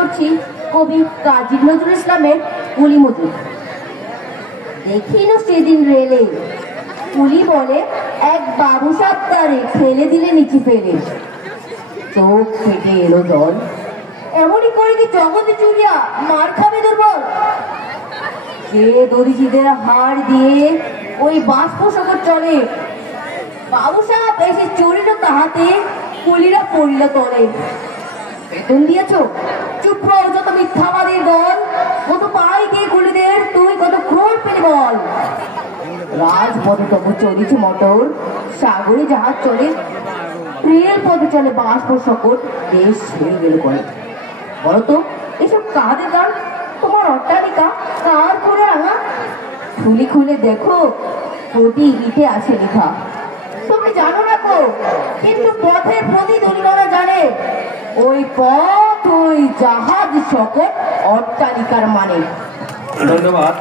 করছি কবি কাজী নজরুল ইসলামের কুলি মজুর। দেখিল সেদিন রেলে কুলি বলে এক বাবু সাপ তারে ফেলে দিলে নিচে ফেলে, চোখ ফেটে এলো জল। এমনই করে কি জগতে চুরিয়া মার খাবে দুর্বল? যে দরিচিদের হাড় দিয়ে ওই বাষ্প শকর চলে, বাবু সাহেব এসে চড়িল তাহাতে, কুলিরা পড়িল তলে। বেতন দিয়েছ? চুপ কর যত মিথ্যাবাদীর দল, কত পাই দিয়ে কুলিদের তুই কত ক্রোড় পেলে বল। রাজপথে তবু চলিছে মোটর, সাগরে জাহাজ চলে, রেল পথে চলে বাষ্প শকর, দেশ ছেড়ে গেল করে। বলতো এসব কাদের গান? তোমার অট্টালিকা কার করে রাঙা? খুলে খুলে দেখো, প্রতি ইটে আছে লেখা। তুমি জানো না কো, কিন্তু পথের প্রতিদ্বন্দ্বীরা জানে ওই পথ ওই জাহাজ শকর অট্টালিকার মানে। ধন্যবাদ।